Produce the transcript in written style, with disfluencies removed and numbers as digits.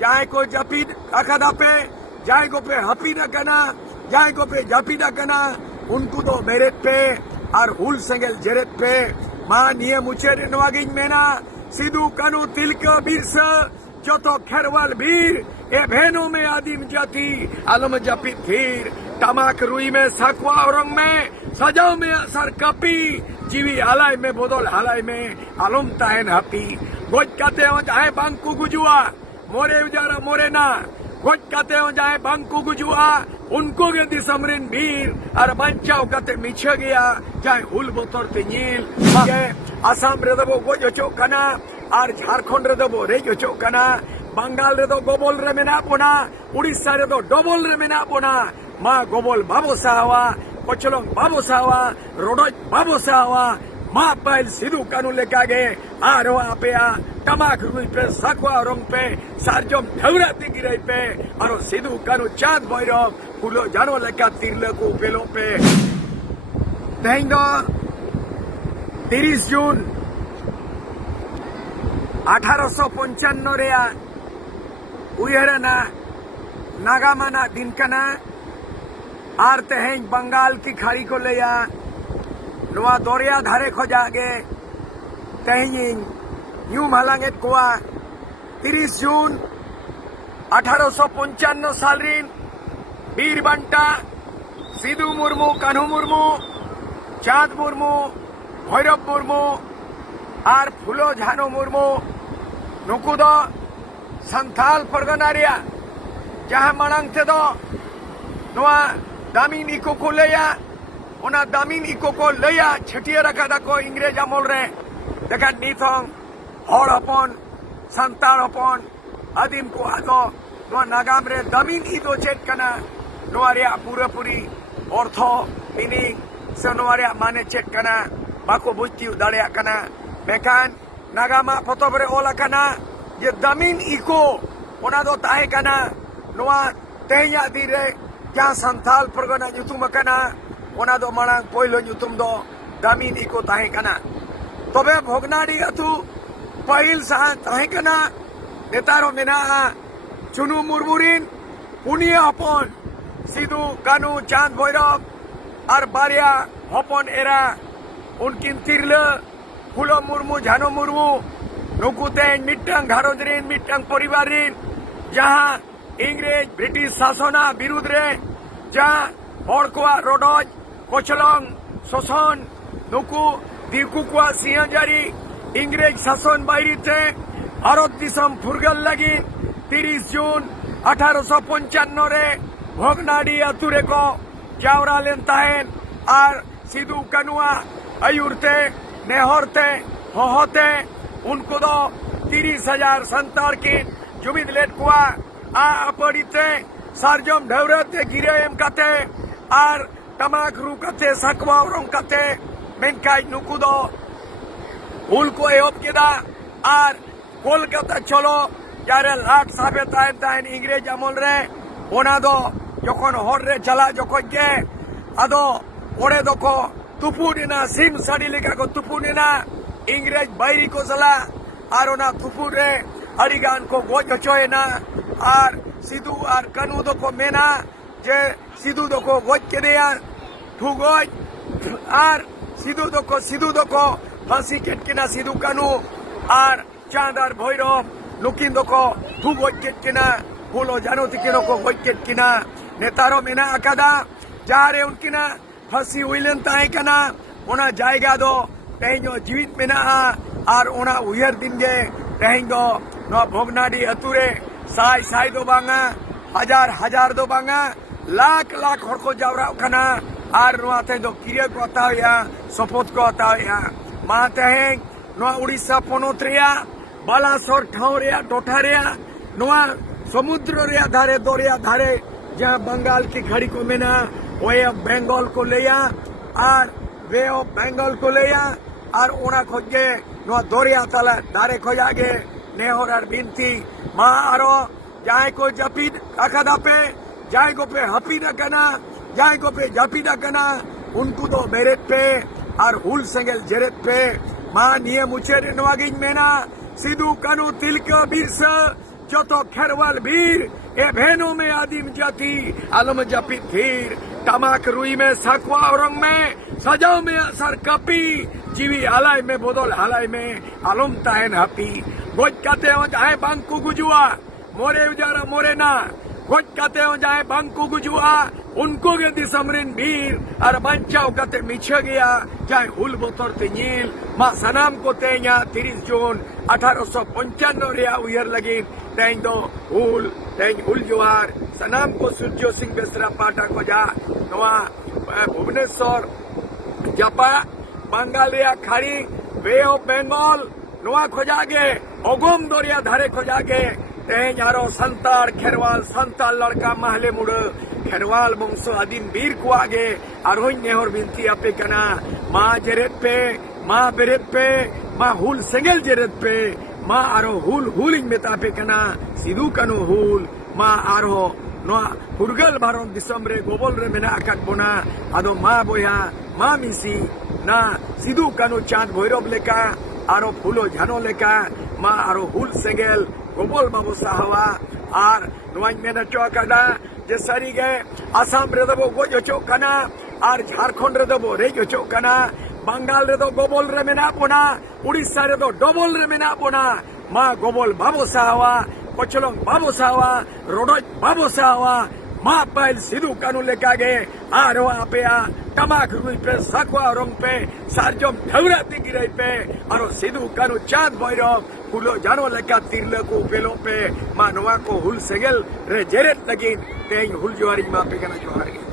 जाए को जपीद अखदा पे जाए को पे हपीदा कना जाए को पे जपीदा कना उनको तो बेरेट पे और हुल सेंगल जेरेट पे मां निये मुचेर नवागिन मेना सिदू कानू तिलका बिरसा जोतो खेरवाल वीर ए बहनों में आदिम जाति आलम जपी थीर तमाक रुई में सकवा औरंग में सजाओ में असर कपी जीवी हालाय में बोदल हालाय में आलम ताहन हपी गोज काते हो जाए बांकु गुजुआ मोरे उजारा मोरे ना गोज काते हो जाए बांकु गुजुआ उनको के दिसमरिन वीर और बंचाओ कते मिछे गया जाए हुल बोतर ते नील आसाम रे दबो गोज चो कना और झारखंड रे दबो रे चो कना बंगाल रे दो गोबल रे मेना बोना उड़ीसा रे दो डबल रे मेना बोना मा गोबल बाबो सावा कोचलोंग बाबो सावा रोडोज बाबो सावा मा पाइल सिदू कानू लेका गे आरो आपेया तमाक रुई पे सकवा रंग पे सारजम ढवरा तिगिरे पे और सिदू कानू चांद भैरव फुलो जानो लेका तिरले को पेलो पे तेहिंग 30 जून 1855 रेया उयरना नागामाना दिन कना आर तेहें बंगाल की खाड़ी को लेया नुआ दरिया धारे खो जागे तेहें न्यू मालांगे कुआ 30 जून 1855 साल रिन वीर बंटा सिदू मुर्मू कान्हू मुर्मू चाँद मुर्मू भैरव मुर्मू और फुलो झानो मुर्मू नुकु दो संथाल परगना रिया जहां मांग थे दो नुआ दामिन इको को लेया उना दामिन इको को लेया छटिया रखा था को इंग्रेज अमल रे देखा नीथोंग हर अपन संताल अपन आदिम को आदो नुआ नागाम रे दामिन इदो चेक कना नुआ रिया पूरा पूरी अर्थ मीनिंग से नुआ रिया माने चेक कना बाको बुझती दाड़िया कना मेकान नागामा पतोब रे ओला कना ये दामिन इको उना दो ताहे कना नुआ तेहया दिरे जहाँ संथाल परगना नुतुम कना उना दो मांग पहिलो नुतुम दो दामिन इको ताहे कना तबे भोगनाडी अतु पहिल सा ताहे कना नेतारो मेना चुनु मुर्मुरिन पुनिया हपन सिदू कानू चांद भैरव और बारिया हपन एरा उनकिन तिरले फुलो मुर्मू झानो मुर्मू नुकुते मिट्टंग घारोजरिन मिट्टंग परिवारिन जहाँ इंग्रेज ब्रिटिश शासना विरुद्ध रे जहाँ हड़कुआ रोडोज कोचलोंग शोषण नुकु दिकुकुआ सिंहजारी इंग्रेज शासन बाहरी थे भारत दिसम फुरगल लगी 30 जून 1855 रे भोगनाडी अतुरे को जावरा लेन ताहेन और सिदू कानुआ अयुरते नेहरते होते उनको दो 30,000 संतार की जुमिद लेट कुआ अपड़ीते सारजम ढवरते गिरे एम कते और तमाक रू कते सकवा रंग कते मेनकाई नुकु दो उल को एहब केदा और कोलकाता चलो यारे लाट साबे ताहेन इंग्रेज अमल रे ओना दो जखन हर रे चला जखन के आदो ओरे दो तुपुडिना सिम साड़ी लेका को तुपुडिना इंग्रेज बाहरी को चला और ओना तुपुर रे अड़ीगान को गोज हचोयना और सिदू और कानू दो को मेना जे सिदू दो को गोज के दिया ठू गोज और सिदू दो को फांसी केटकिना सिदू कानू और चांद और भैरव नुकिन दो को ठू गोज केटकिना फुलो जानो तिकिनो को गोज केटकिना नेतारो मेना अकादा जारे उनकिना फांसी हुईलेन ताहे कना ओना जायगा दो तेहें जीवित मेना और ओना उयर दिन गे तेहें दो नो भोगनाडी अतुरे साई साई दो बांगा हजार दो बांगा लाख हर को जावरा कना और नुआ ते दो किरे को आताया सपोत को आताया मा तेहें नुआ उड़ीसा पोनोत रेया बालासोर ठाव रेया टोठा रेया नुआ समुद्र रेया धारे दरिया धारे जहाँ बंगाल की खाड़ी को मेना वे ऑफ बंगाल को लेया और वे ऑफ बंगाल को लेया और ओना खोजे नुआ दरिया तला धारे खोजागे नेहर और बिनती माँ आरो जाए को जपीद अखदा पे जाए को पे हपीदा कना जाए को पे जपीदा कना उनको तो बेरेट पे और हुल सेंगल जेरेट पे माँ निये मुचेर नवागिन मेना सिदू कानू तिलका बिरसा जोतो खेरवाल वीर ए भेनो में आदिम जाति आलम जपी थीर टमाक रुई में साकवा औरंग में सजाओ में असर कपी जीवी आलाय में बोदल हालाय में आलम ताहन हपी गोज काते हो जाए बांकु गुजुआ मोरे उजारा मोरे ना गोज काते हो जाए बांकु गुजुआ उनको गे दिसमरिन वीर और बंचाव काते मिछे गया चाहे हुल बोतर ते नील मा सनाम को तेया 30 जून 1895 रिया उयर लगी तें दो हुल जोहार सनाम को सूर्य सिंह बेसरा पाटा को जा नवा भुवनेश्वर जापा बंगाल रिया खाड़ी वे ऑफ बेंगल नवा खोजागे ओगम दरिया धारे खोजागे तेज आरो संतार खेरवाल संताल लड़का महले मुड़ खेरवाल बंशो आदिम वीर को आगे आरोही नेहर बिनती आपे कना माँ जेरेत पे माँ बेरेत पे माँ हुल सेंगेल जेरेत पे माँ आरो हुल इन मेता पे कना सिदू कनो हुल माँ आरो नवा हुरगल भारत दिसम रे गोबल रे मेना आकाट बोना आदो माँ बोया माँ मिसी ना सिदू कनो चांद भैरव लेका आरो फुलो झानो लेका माँ आरो हुल सेंगेल गोबल बाबू साहवा आर नवाई मेना चौकादा जे सारी गे आसाम रे दबो गोज ओचो कना आर झारखंड रे दबो रेज ओचो कना बंगाल रे दो गोबल रे मेना बोना उड़ीसा रे दो डबल रे मेना बोना माँ गोबल बाबू साहवा कोचलोंग बाबू साहवा रोडोज बाबू साहवा माँ पाइल सिदू कानू लेका गे आरो आपेया टमाक रुई पे साकवा रंग पे सारजम ढवरा तिगिरे पे आरो सिदू कानू चांद भैरव फुलो जानो लेका तिरले को पेलो पे माँ नवा को हुल सेगेल रे जेरेत लगी तेज हुल जोहारी माँ पे कना जोहार गे